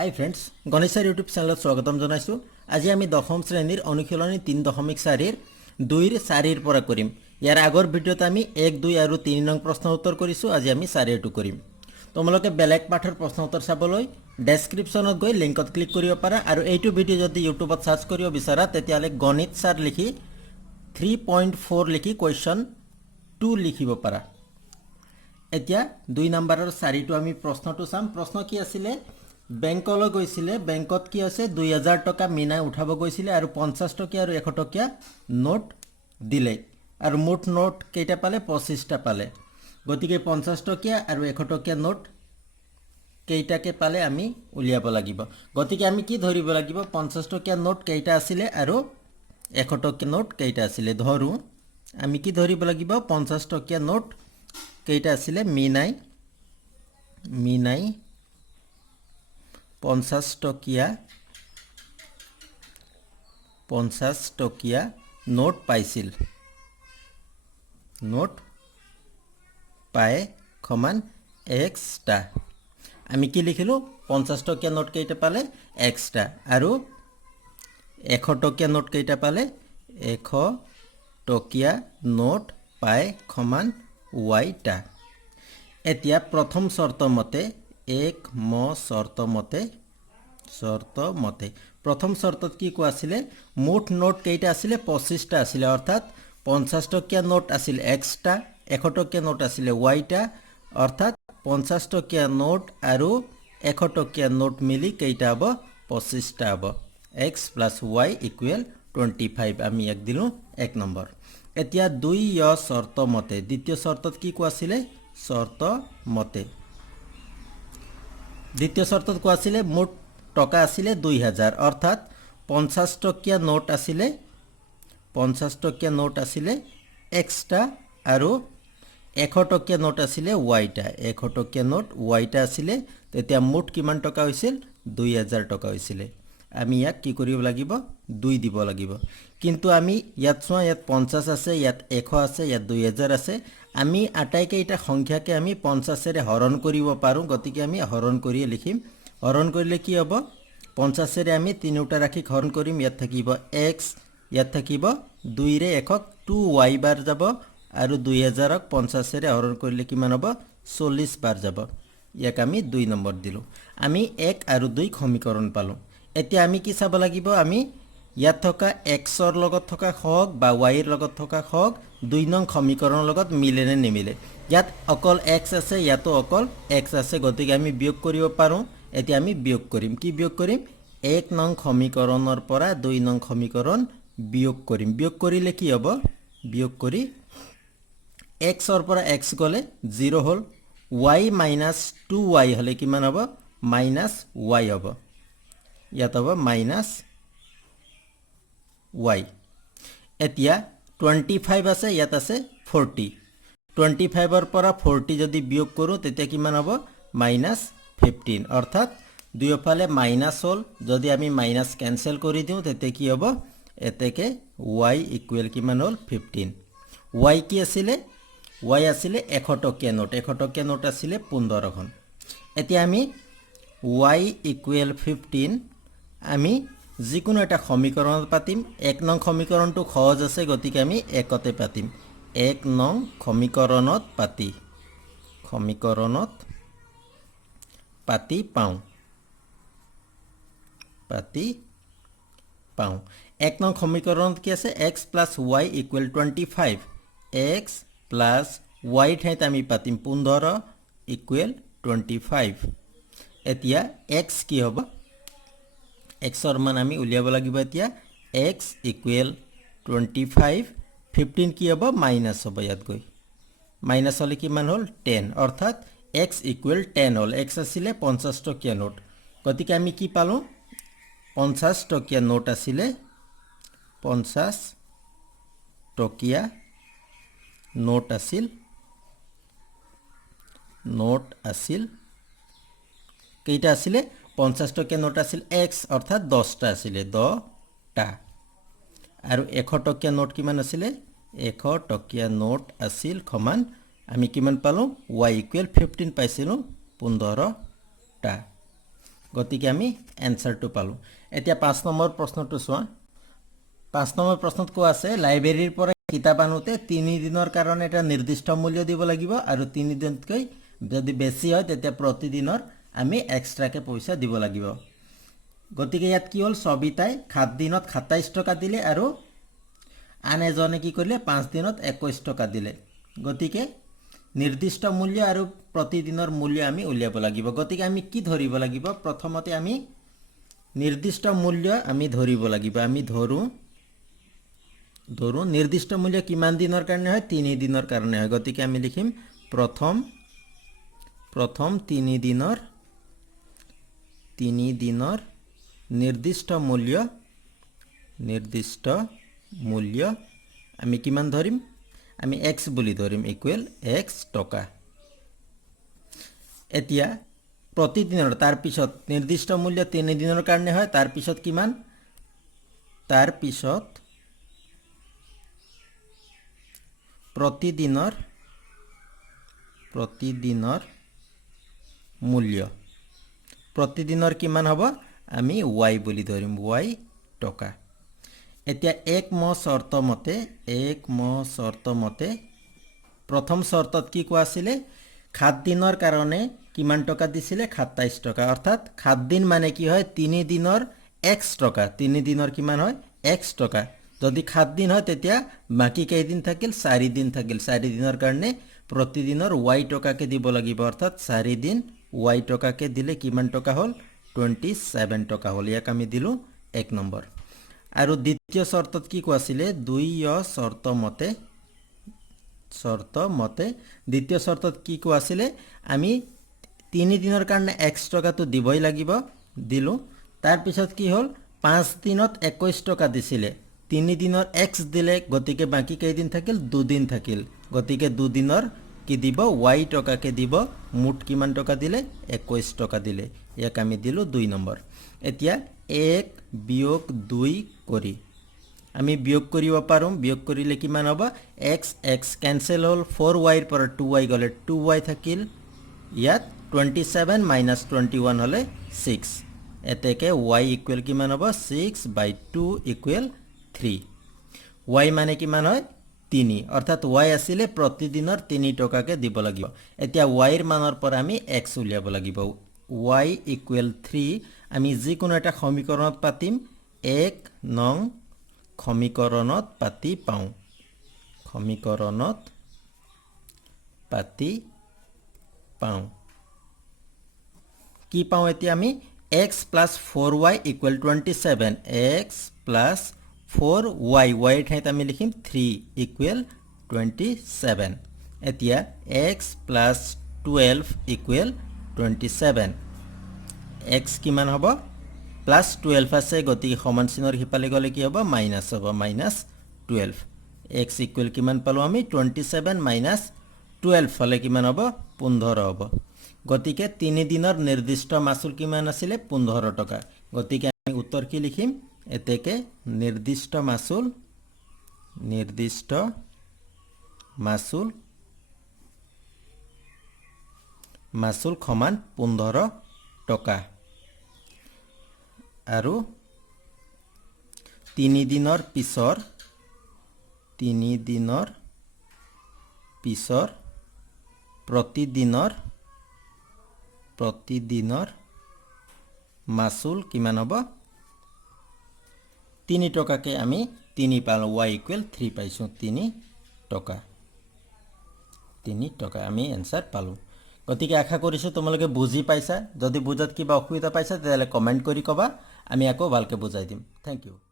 Hi friends Ganesh sir YouTube channel स्वागतम जनाइছোঁ। আজি আমি দশম শ্ৰেণীৰ অনুশীলনী 3.4 2 4 পৰা কৰিম। ইয়াৰ আগৰ ভিডিঅ'ত আমি 1 2 আৰু 3 নং প্ৰশ্ন উত্তৰ কৰিছোঁ। আজি আমি 4টো কৰিম। তোমালোকে বেলেগ পাঠৰ প্ৰশ্ন উত্তৰ চাবলৈ ডেসক্ৰিপশ্যনত গৈ লিংকত ক্লিক কৰিব পাৰা আৰু এইটো ভিডিঅ' যদি ইউটিউবত সাৰ্চ কৰিব বিচাৰা তেতিয়ালে গণিত স্যাৰ লিখি 3.4 লিখি কোৱেশ্চন 2 লিখিব পাৰা। এতিয়া 2 নম্বৰৰ 4টো আমি প্ৰশ্নটো চাম। প্ৰশ্ন কি আছিল? বেংকলৈ গৈছিলে, বেংকত কি আছে 2000 টকা মিনাই উঠাব গৈছিলে আৰু 50 টকীয়া আৰু 100 টকীয়া নোট দিলে আৰু মুঠ নোট কেইটা পালে 25টা পালে। গতিকে 50 টকীয়া আৰু 100 টকীয়া নোট কেইটাকে পালে আমি উলিয়াব লাগিব। গতিকে আমি কি ধৰিব লাগিব? 50 টকীয়া নোট কেইটা আছিল আৰু 100 টকীয়া নোট কেইটা আছিল। ধৰো আমি কি ধৰিব লাগিব? 50 টকীয়া নোট কেইটা আছিল? মিনাই 50 টকীয়া নোট পাইছিল। নোট পায় সমান এক্সটা। আমি কি লিখিলো? 50 টকীয়া নোট কেইটা পালে? এক্সটা। আৰু 100 টকীয়া নোট কেইটা পালে? 100 টকীয়া নোট পায় সমান ওয়াইটা। এতিয়া প্ৰথম শৰ্ত মতে শৰ্ত মতে প্ৰথম শৰ্তত কি কোৱা আছিল? মুঠ নোট কেইটা আছিল? 25টা আছিল। অর্থাৎ 50 টকীয়া নোট আছিল এক্সটা, 100 টকীয়া নোট আছিল ওয়াইটা। অর্থাৎ 50 টকীয়া নোট আৰু 100 টকীয়া নোট মিলি কেইটা হ'ব? 25টা হ'ব। x + y = 25। আমি এক দিলো 1 নম্বৰ। এতিয়া 2 শৰ্ত মতে দ্বিতীয় শৰ্তত কি কোৱা আছিল? শৰ্ত মতে দ্বিতীয় শৰ্তত কোৱা আছিল মুঠ টকা আছিল 2000। অৰ্থাৎ 50 টকীয়া নোট আছিল এক্সটা আৰু 100 টকীয়া নোট আছিল ওয়াইটা। 100 টকীয়া নোট ওয়াইটা আছিল। তেতিয়া মুঠ কিমান টকা হৈছিল? 2000 টকা হৈছিল। আমি ইয়াক কি কৰিব লাগিব? 2 দিব লাগিব। কিন্তু আমি ইয়াত চোৱা, ইয়াত 50 আছে, ইয়াত 100 আছে, ইয়াত 2000 আছে। আমি আটাইকেইটা সংখ্যাকে আমি 50ৰে হৰণ কৰিব পাৰোঁ। গতিকে আমি হৰণ কৰি লিখিম। হৰণ কৰিলে কি হ'ব? 50ৰে আমি তিনিটা ৰাশিক হৰণ কৰিম। ইয়াত থাকিব x, ইয়াত থাকিব 2ৰে 1ক 2y বাৰ যাব আৰু 2000ক 50ৰে হৰণ কৰিলে কিমান হ'ব? 40 বাৰ যাব। ইয়াক আমি 2 নম্বৰ দিলোঁ। আমি 1 আৰু 2 সমীকৰণ পালোঁ। এতিয়া আমি কি চাব লাগিব? আমি ইয়াত থকা xৰ লগত থকা সহগ বা yৰ লগত থকা সহগ 2 নং সমীকৰণৰ লগত মিলে নে নিমিলে। ইয়াত অকল x আছে, ইয়াতো অকল x আছে। গতিকে আমি বিয়োগ কৰিব পাৰোঁ। এতিয়া আমি বিয়োগ কৰিম। কি বিয়োগ কৰিম? 1 নং সমীকৰণৰ পৰা 2 নং সমীকৰণ বিয়োগ কৰিম। বিয়োগ কৰিলে কি হ'ব? বিয়োগ কৰি xৰ পৰা x গ'লে 0 হ'ল। y - 2y হ'লে কিমান হ'ব? -y হ'ব। ইয়াত হ'ব -y। এতিয়া 25 আছে, ইয়াত আছে 40। 25ৰ পৰা 40 যদি বিয়োগ কৰোঁ তেতিয়া কিমান হ'ব? -15। অৰ্থাৎ দুয়োফালে মাইনাছ হ'ল। যদি আমি মাইনাছ কেনসেল কৰি দিওঁ তেতিয়া কি হ'ব? এতেকে y = কিমান হ'ল? 15। y কি আছিলে? y আছিলে 100 টকীয়া নোট। 100 টকীয়া নোট আছিলে 15খন। এতিয়া আমি y = 15 আমি যিকোনো এটা সমীকৰণত পাতিম। 1 নং সমীকৰণটো সহজ আছে, গতিকে আমি 1তে পাতিম। 1 নং সমীকৰণত পাতি পাওঁ। 1 নং সমীকৰণত কি আছে? x + y = 25। x + y ঠাইত আমি পাতিম 15 = 25। এতিয়া x কি হ'ব? xৰ মান আমি উলিয়াব লাগিব। এতিয়া x = 25। 15 কি হ'ব? মাইনাছ হ'ব। ইয়াত গৈ মাইনাছ হ'লে কিমান হ'ল? 10। অৰ্থাৎ x = 10 হ'ল। x আছিলে 50 টকীয়া নোট। গতিকে আমি কি পালোঁ? 50 টকীয়া নোট আছিলে 50 টকীয়া নোট আছিল। কেইটা আছিলে? 50 টকীয়া নোট আছিল x, অৰ্থাৎ 10টা আছিলে, 10টা। আৰু 100 টকীয়া নোট কিমান আছিলে? 100 টকীয়া নোট আছিল সমান আমি কিমান পালোঁ? y = 15 পাইছিলোঁ 15টা। গতিকে আমি এনসাৰটো পালোঁ এতিয়া 5 নম্বৰ প্ৰশ্নটো চোৱা 5 নম্বৰ প্ৰশ্নত কোৱা আছে লাইব্ৰেৰীৰ পৰা কিতাপ আনোতে 3 দিনৰ কাৰণে এটা নিৰ্দিষ্ট মূল্য দিব লাগিব আৰু 3 দিনতকৈ যদি বেছি হয় তেতিয়া প্ৰতিদিনৰ আমি এক্সট্ৰাকে পইচা দিব লাগিব গতিকে ইয়াত কি হ'ল সবিতাই 7 দিনত 27 টকা দিলে আৰু আন এজনে কি কৰিলে 5 দিনত 21 টকা দিলে গতিকে নিৰ্দিষ্ট মূল্য আৰু প্ৰতিদিনৰ মূল্য আমি উলিয়াব লাগিব গতিকে আমি কি ধৰিব লাগিব প্ৰথমতে আমি নিৰ্দিষ্ট মূল্য আমি ধৰিব লাগিব আমি ধৰো নিৰ্দিষ্ট মূল্য কিমান দিনৰ কাৰণে হয় 3 দিনৰ কাৰণে হয় গতিকে আমি লিখিম প্ৰথম 3 দিনৰ নিৰ্দিষ্ট মূল্য আমি কিমান ধৰিম আমি x বুলি ধৰিম ইকুৱেল x টকা এতিয়া প্ৰতিদিনৰ তাৰ পিছত নিৰ্দিষ্ট মূল্য 3 দিনৰ কাৰণে হয় তাৰ পিছত কিমান তাৰ পিছত প্ৰতিদিনৰ মূল্য প্ৰতিদিনৰ কিমান হ'ব আমি y বুলি ধৰিম y টকা এতিয়া এক মাহ শৰ্ত মতে প্ৰথম শৰ্তত কি কোৱা আছিল 7 দিনৰ কাৰণে কিমান টকা দিছিলে 27 টকা অৰ্থাৎ 7 দিন মানে কি হয় 3 দিনৰ x টকা 3 দিনৰ কিমান হয় x টকা যদি 7 দিন হয় তেতিয়া বাকি কেই দিন থাকিল 4 দিন থাকিল 4 দিনৰ কাৰণে প্ৰতিদিনৰ y টকাকে দিব লাগিব অৰ্থাৎ 4 দিন y টকাকে দিলে কিমান টকা হ'ল 27 টকা হ'ল ইয়াক আমি দিলো 1 নম্বৰ আৰু দ্বিতীয় শৰ্তত কি কোৱা আছিল 2 শৰ্ত মতে দ্বিতীয় শৰ্তত কি কোৱা আছিল আমি 3 দিনৰ কাৰণে x টকাটো দিবই লাগিব দিলো তাৰ পিছত কি হ'ল 5 দিনত 21 টকা দিছিলে 3 দিনৰ x দিলে গতিকে বাকি কেই দিন থাকিল 2 দিন থাকিল গতিকে 2 দিনৰ কি দিব y টকাকে দিব মুঠ কিমান টকা দিলে 21 টকা দিলে ইয়াক আমি দিলো 2 নম্বৰ এতিয়া 1 বিয়োগ 2 কৰি আমি বিয়োগ কৰিব পাৰোঁ বিয়োগ কৰিলে কিমান হ'ব x কেনসেল হ'ল 4y ৰ পৰা 2y গলে 2y থাকিল ইয়াত 27 মাইনাস 21 হলে 6 এতেকে y ইকুৱেল কিমান হ'ব 6/2 ইকুৱেল 3 y মানে কিমান হয় 3 অৰ্থাৎ y আছিল প্ৰতিদিনৰ 3 টকাকে দিব লাগিব এতিয়া y ৰ মানৰ পৰা আমি x উলিয়াব লাগিব y ইকুৱেল 3 আমি যিকোনো এটা সমীকৰণত পাতিম 1 নং সমীকৰণত পাতি পাওঁ কি পাওঁ এতিয়া আমি x plus 4y equal 27 x plus 4y y ঠাইত আমি লিখিম 3 equal 27 এতিয়া x plus 12 equal 27 x কিমান হ'ব plus 12 আছে গতিকে সমান চিনৰ হিপালে গলে কি হ'ব মাইনাস হ'ব মাইনাস 12 x equal কিমান পালো আমি 27 minus 12 হলে কিমান হ'ব 15 হ'ব গতিকে 3 দিনৰ নিৰ্দিষ্ট মাসুল কিমান আছিল 15 টকা গতিকে আমি উত্তৰ কি লিখিম এতেকে নিৰ্দিষ্ট মাসুল সমান 15 টকা আৰু 3 দিনৰ পিছৰ প্ৰতিদিনৰ মাসুল কিমান হ'ব 3 টকাকে আমি 3 পালো y ইকুৱেল 3 পাইছো 3 টকা আমি এনসাৰ পালো গতিকে আশা কৰিছো তোমালোকে বুজি পাইছা যদি বুজাত কিবা অসুবিধা পাইছা তেতিয়ালে কমেন্ট কৰি কবা আমি আকৌ ভালকে বুজাই দিম থ্যাংক ইউ